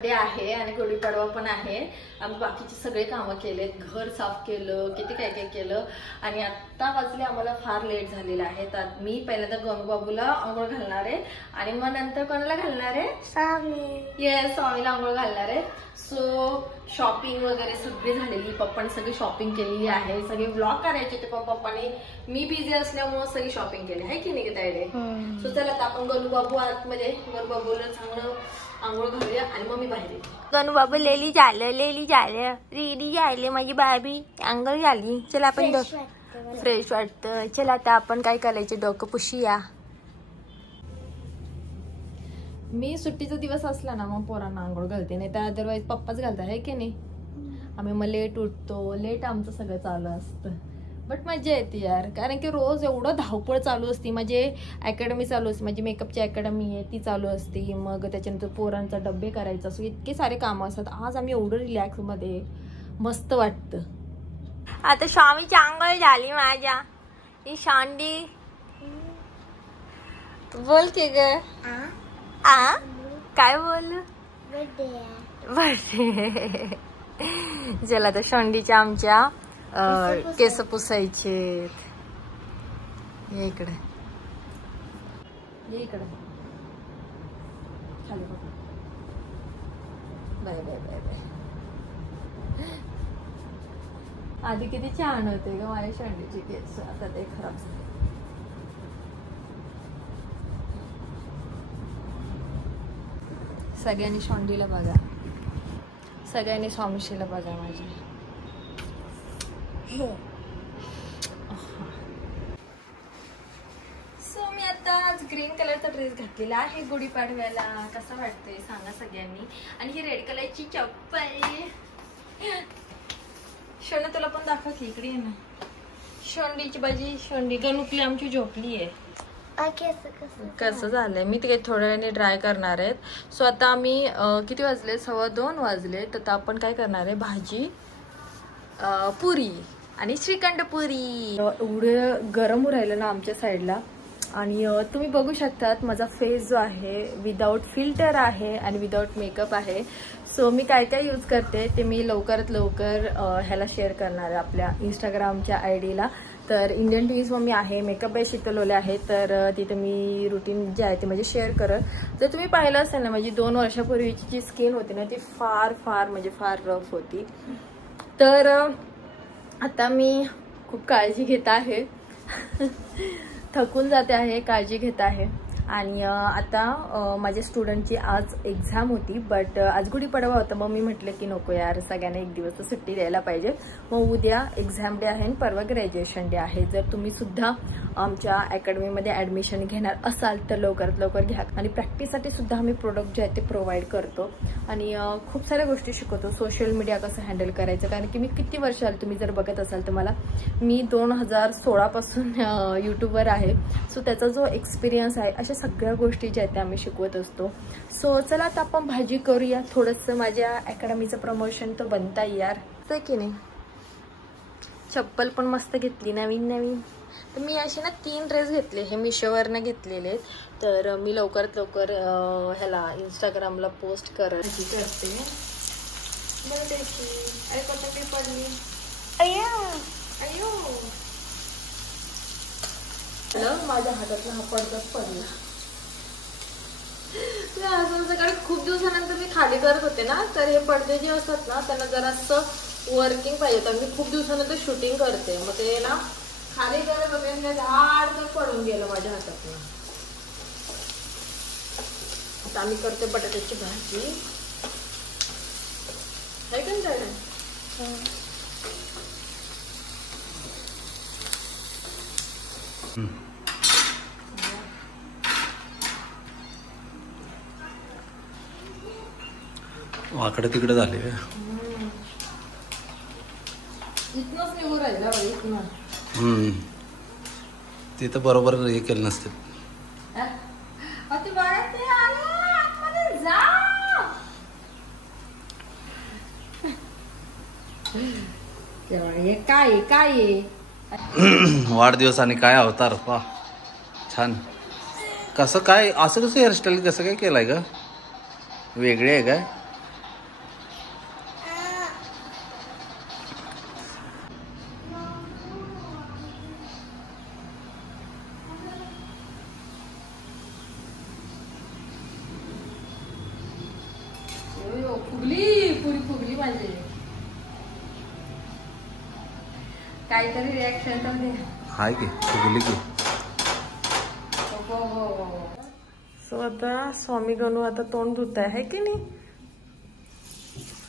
Day आहे आणि गुढीपाडवा पण आहे. आम्ही बाकीचे सगळे कामं केलेत, घर साफ केलं, किती काय काय केलं आणि आता वाजले आम्हाला फार लेट झालेला आहे. तर मी पहिल्यांदा गणूबाबूला आंघोळ घालणार आहे आणि मग नंतर कोणाला घालणार आहे? स्वामी. येस, स्वामीला आंघोळ घालणार आहे. सो शॉपिंग वगैरे सगळी झालेली, पप्पाने सगळी शॉपिंग केलेली आहे. सगळे व्लॉग करायचे ते पण पप्पाने, मी बिझी असल्यामुळे सगळी शॉपिंग केली आहे की नाही ताईडे. सो चला आता आपण गणूबाबू आतमध्ये, गणूबाबूला चांगलं आंघोळ घालूया आणि मग मी बाहेर येते. गणूबाबू लेली झालं रेडी झाले, माझी बाबी आंघोळ झाली. चला आपण फ्रेश वाटतं. चला आता आपण काय करायचं, डोकं पुसूया. मी सुट्टीचा दिवस असला ना मग पोरांना आंघोळ घालते, नाही तर अदरवाईज पप्पाच घालतात आहे की नाही. आम्ही मग लेट उठतो, लेट आमचं सगळं चालू असतं. बट मजा येते यार, कारण की रोज एवढं धावपळ चालू असते. माझी अकॅडमी चालू असते, माझी मेकअपची अकॅडमी आहे ती चालू असते. मग त्याच्यानंतर पोरांचा डब्बे करायचा असो, इतके सारे कामं असतात. आज आम्ही एवढं रिलॅक्स मध्ये मस्त वाटतं. आता स्वामीची आंघोळ झाली माझ्या. ही शांडी बोल की ग. काय बोल? बर्थडे. चला तर शंडीच्या आमच्या केस पुसायचे. ये इकडे, ये इकडे. खाली बघ. Bye bye bye bye. आधी किती छान होते ग माझ्या शंडीचे केस, आता ते खराब झाले. सगळ्यांनी शॉन्डीला बघा, सगळ्यांनी स्वामीशीला बघा माझ्या. सो मी आता आज ग्रीन कलरचा ड्रेस घातलेला आहे गुढीपाडव्याला. कसा वाटतोय सांगा सगळ्यांनी. आणि ही रेड कलरची चप्पल. शोना तुला पण दाखव की, इकडे ना. शोंडीची बाजी, शोंडी गणुकली आमची झोपली आहे. कसं झालंय, मी ते थोड्या वेळाने ड्राय करणार आहेत. सो आता आम्ही किती वाजले, 2:15 वाजले. तर आपण काय करणार आहे, भाजी, पुरी आणि श्रीखंड पुरी. एवढं गरम राहिलं ना आमच्या साईडला. आणि तुम्ही बघू शकतात माझा फेस जो आहे विदाउट फिल्टर आहे आणि विदाउट मेकअप आहे. सो मी काय काय यूज करते ते मी लवकरात लवकर ह्याला शेअर करणार आहे आपल्या इंस्टाग्रामच्या ID ला. तर इंडियन टीव्हीज मम्मी आहे, मेकअप बाय शीतल आहे. तर तिथे मी रुटीन जे आहे ते म्हणजे शेअर करत. जर तुम्ही पाहिलं असेल ना, माझी 2 वर्षापूर्वीची जी स्किन होती ना ती फार फार म्हणजे फार रफ होती. तर आता मी खूप काळजी घेत आहे. थकून जाते आहे, काळजी घेत आहे. आणि आता माझ्या स्टुडंटची आज एक्झाम होती, बट आज गुढीपाडवा होता. मग मी म्हटलं की नको यार, सगळ्यांना एक दिवस सुट्टी द्यायला पाहिजे. मग उद्या एक्झाम डे आहे आणि परवा ग्रॅज्युएशन डे आहे. जर तुम्ही सुद्धा आमच्या अकॅडमीमध्ये ॲडमिशन घेणार असाल तर लवकरात लवकर घ्या. आणि प्रॅक्टिससाठी सुद्धा आम्ही प्रोडक्ट जे आहेत ते प्रोव्हाइड करतो आणि खूप साऱ्या गोष्टी शिकवतो. सोशल मीडिया कसं हँडल करायचं, कारण की मी किती वर्ष आले तुम्ही जर बघत असाल तर मला, मी 2016 पासून यूट्यूबवर आहे. सो त्याचा जो एक्सपिरियन्स आहे, अशा सगळ्या गोष्टी ज्या आहेत त्या आम्ही शिकवत असतो. सो चला आता आपण भाजी करूया. थोडंसं माझ्या अकॅडमीचं प्रमोशन तर बनता यार, ते की नाही. चप्पल पण मस्त घेतली नवीन नवीन. तर मी असे ना 3 ड्रेस घेतले, हे मिशोवरनं घेतलेले. तर मी लवकरात लवकर ह्याला इंस्टाग्रामला पोस्ट करते. बरं त्याची अरे कोणती पडली, अयो माझ्या हातातला हा पडदाच पडला. असं सकाळी खूप दिवसानंतर मी खाली करत होते ना, तर हे पडदे जे असतात ना त्यांना जरा असं वर्किंग पाहिजे. तर मी खूप दिवसानंतर शूटिंग करते, मग ते ना खाली करत होते आणि झाड तर पडून गेलं माझ्या हातातून. आता आम्ही करते बटाट्याची भाजी. आहे का नाही? वाकडे तिकडे झाले. इथनच निघून राहिला ते तर बरोबर हे केलं नसते. काय काय वाढदिवस आणि काय अवतार. वा छान. कसं काय असं कसं हेअरस्टाईल कसं काय केलंय ग? वेगळे आहे काय? फुगली पुरी फुगली माझी. काहीतरी रिॲक्शन तर दे. हाय की फुगली की. सो आता स्वामी गणू आता तोंड धुत आहे की नाही.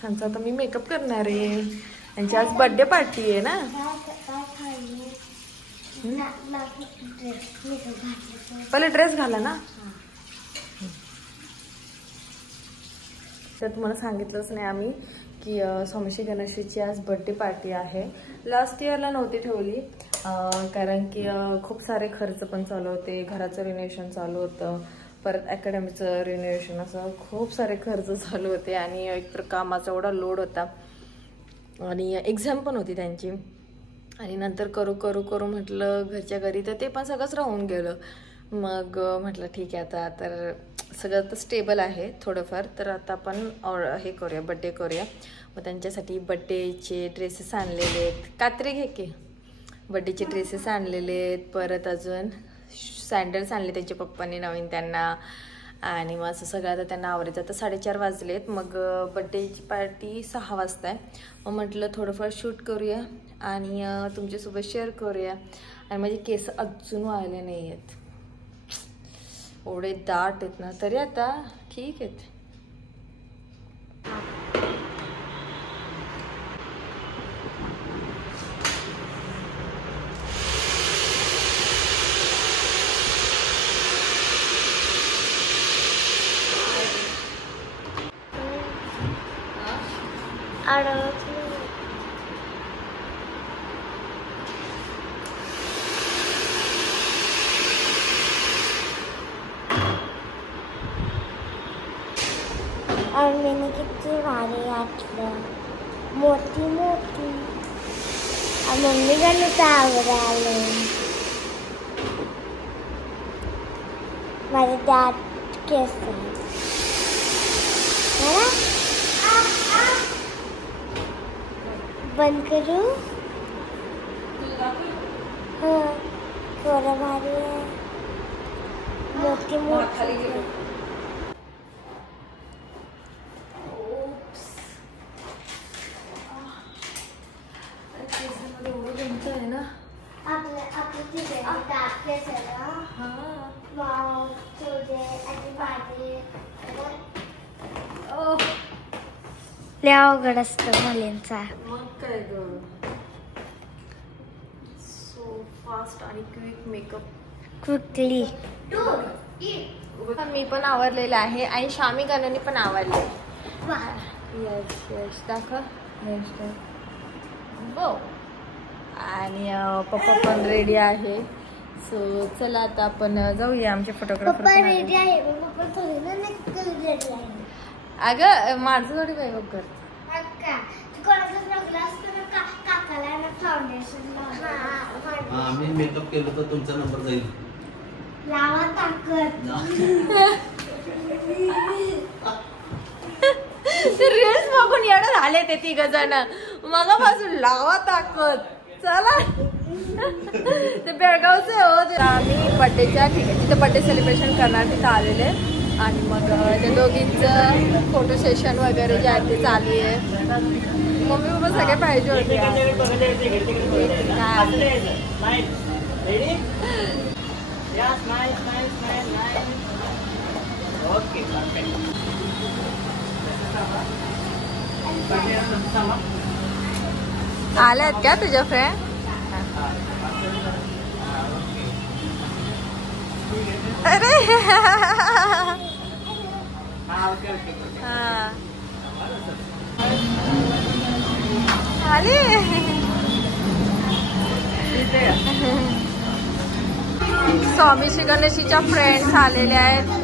त्यांचा आता मी मेकअप करणार आहे. त्यांची आज बर्थडे पार्टी आहे ना. पहिले ड्रेस घाला ना. तर तुम्हाला सांगितलंच नाही आम्ही की स्वामीश्री गणेशची आज बर्थडे पार्टी आहे. लास्ट इयरला नव्हती ठेवली कारण की खूप सारे खर्च पण चालू होते. घराचं रिनोव्हेशन चालू होतं, परत अकॅडमीचं रिनोव्हेशन, असं खूप सारे खर्च चालू होते आणि एकतर कामाचा एवढा लोड होता आणि एक्झाम पण होती त्यांची. आणि नंतर करू करू करू म्हटलं घरच्या घरी, तर ते पण सगळंच राहून गेलं. मग म्हटलं ठीक आहे आता तर सगळं तर स्टेबल आहे थोडंफार, तर आता आपण हे करूया, बड्डे करूया. मग त्यांच्यासाठी बड्डेचे ड्रेसेस आणलेले आहेत. कात्री घे की. बड्डेचे ड्रेसेस आणलेले आहेत, परत अजून सँडल्स आणले त्यांच्या पप्पांनी नवीन त्यांना. आणि मग असं सगळं आता त्यांना आवरायचं. आता 4:30 वाजलेत. मग बड्डेची पार्टी 6 वाजता आहे. मग म्हटलं थोडंफार शूट करूया आणि तुमच्यासोबत शेअर करूया. आणि माझे केस अजून वाळले नाही आहेत, एवढे दाट आहेत ना, तरी आता ठीक आहेत. आणि मी किती भारी वाटलं, मोठी मोठी. मम्मी गणूचं आवरालं. माझे दाट केस बंद करू. हां थोडं भारी आहे, मोठी मोठी. लय अवघड असतं मुलींचा. मग काय ग, सो फास्ट आणि क्विक मेकअप. क्विकली. मी पण आवरलेलं आहे आणि शामी गणनी पण आवरले. यस यस दाखव. बो. आणि पप्पा पण रेडी आहे. सो चला आता आपण जाऊया. आमचे फोटोग्राफर रेडी आहे. पप्पा थोडी ना रेडी आहे. अगं माझं थोडी काय बघ कर. आम्ही मेकअप केलं तर तुमचा नंबर जाईल. लावा ताकद. रील्स बघून येणं झाले ते 3 जण. मगापासून लावा ताकद. चला. ते बेळगावचे हो. आम्ही बड्डेच्या तिथे बड्डे सेलिब्रेशन करणार तिथं आलेले. आणि मग त्या दोघींचं फोटो सेशन वगैरे जे आहे ते चालू आहे. मम्मी पप्पा सगळे पाहिजे होते. आल्यात का तुझ्या फ्रेंड? अरे आली. स्वामीश्री गणेशीच्या फ्रेंड्स आलेल्या आहेत.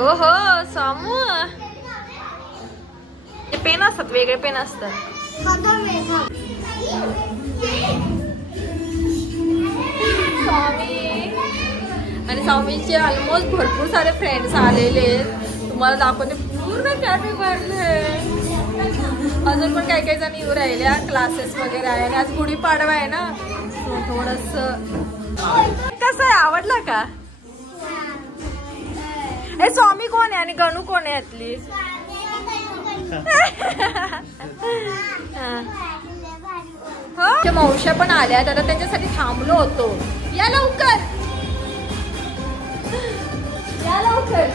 ओहो सामू, ते पेन असतात, वेगळे पेन असतात. स्वामी स्वामीचे ऑलमोस्ट भरपूर सारे फ्रेंड्स आलेले आहेत. तुम्हाला दाखवते पूर्ण कॅफे भरले. अजून पण काही काही जण येऊ राहिल्या. क्लासेस वगैरे आहे आणि आज गुढीपाडवा आहे ना, थोडस. कसं आहे, आवडला का? हे स्वामी कोण आहे आणि गणू कोण आहे यातली? मावश्या पण आल्या. आता त्यांच्यासाठी थांबलो होतो. या लवकर, या लवकर.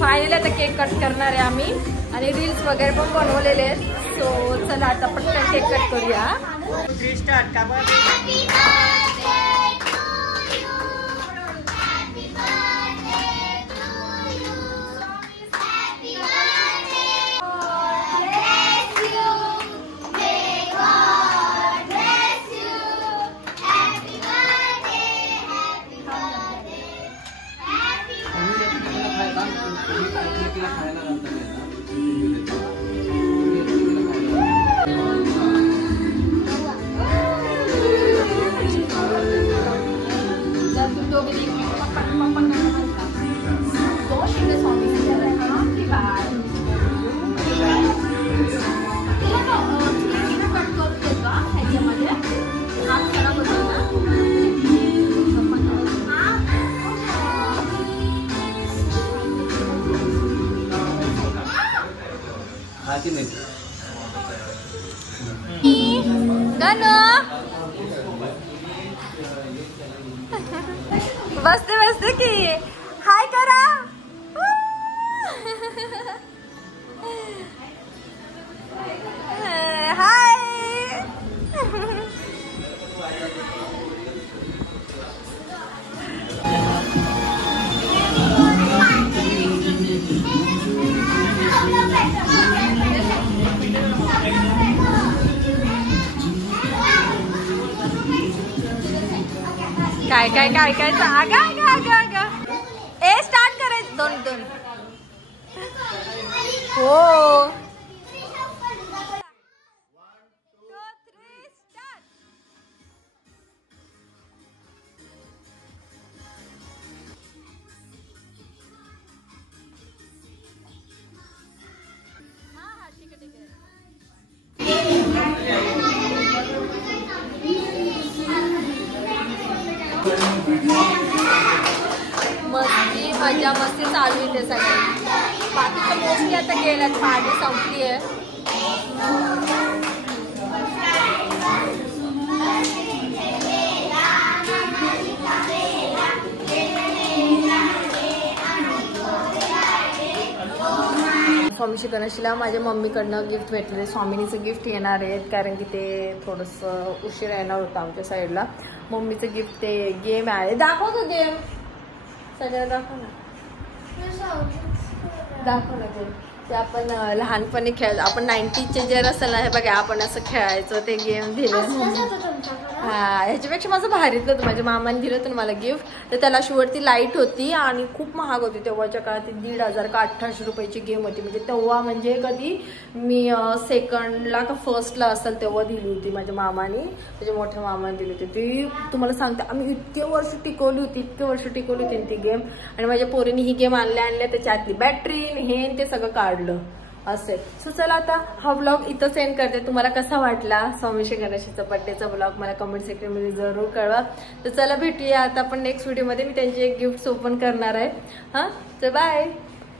फायनली आता केक कट करणार आहे आम्ही आणि रील्स वगैरे पण बनवलेले आहेत. सो चला आता पटकन केक कट करूया. बसते बसते की हाय करा. हाय. काय काय काय काय आगा आगा आगा आगा. ए स्टार्ट करायचं. दोन दोन. हो मस्ती मजा मस्ती चालू आहे ते सगळे. बाकीचं मोस्टली आता गेल्यात. पार्टी संपली आहे. स्वामीशी गणेशला माझ्या मम्मीकडनं गिफ्ट भेटले. स्वामिनीचं गिफ्ट येणार आहेत कारण की ते थोडंसं उशीर येणार होतं आमच्या साईडला. मम्मीचं गिफ्ट ते गेम आहे. दाखव तो गेम सगळं. दाखव ना, दाखव ना गेम. ते आपण लहानपणी खेळ, आपण 90चे जे असेल ना, हे बघा आपण असं खेळायचो ते गेम दिलं. हा, ह्याच्यापेक्षा माझं भारीतलं होतं. माझ्या मामाने दिलं होतं मला गिफ्ट. तर त्याला अशीवरती लाईट होती आणि खूप महाग होती तेव्हाच्या काळात. 1,500 का 1,800 रुपयाची गेम होती. म्हणजे तेव्हा म्हणजे कधी मी सेकंडला का फर्स्टला असेल तेव्हा दिली होती माझ्या मामाने. माझ्या मोठ्या मामाने दिली होती. ती तुम्हाला सांगते आम्ही इतके वर्ष टिकवली होती ती गेम. आणि माझ्या पोरीने ही गेम आणल्या त्याच्यातली बॅटरी हे ते सगळं काढलं असेल. सो चला आता हा ब्लॉग इथंच एंड करते. तुम्हाला कसा वाटला स्वामीशी गणेशचा बड्डेचा ब्लॉग मला कमेंट सेक्शनमध्ये जरूर कळवा. तर चला भेटूया आता आपण नेक्स्ट व्हिडिओमध्ये. मी त्यांचे एक गिफ्ट ओपन करणार आहे. हां, तर बाय.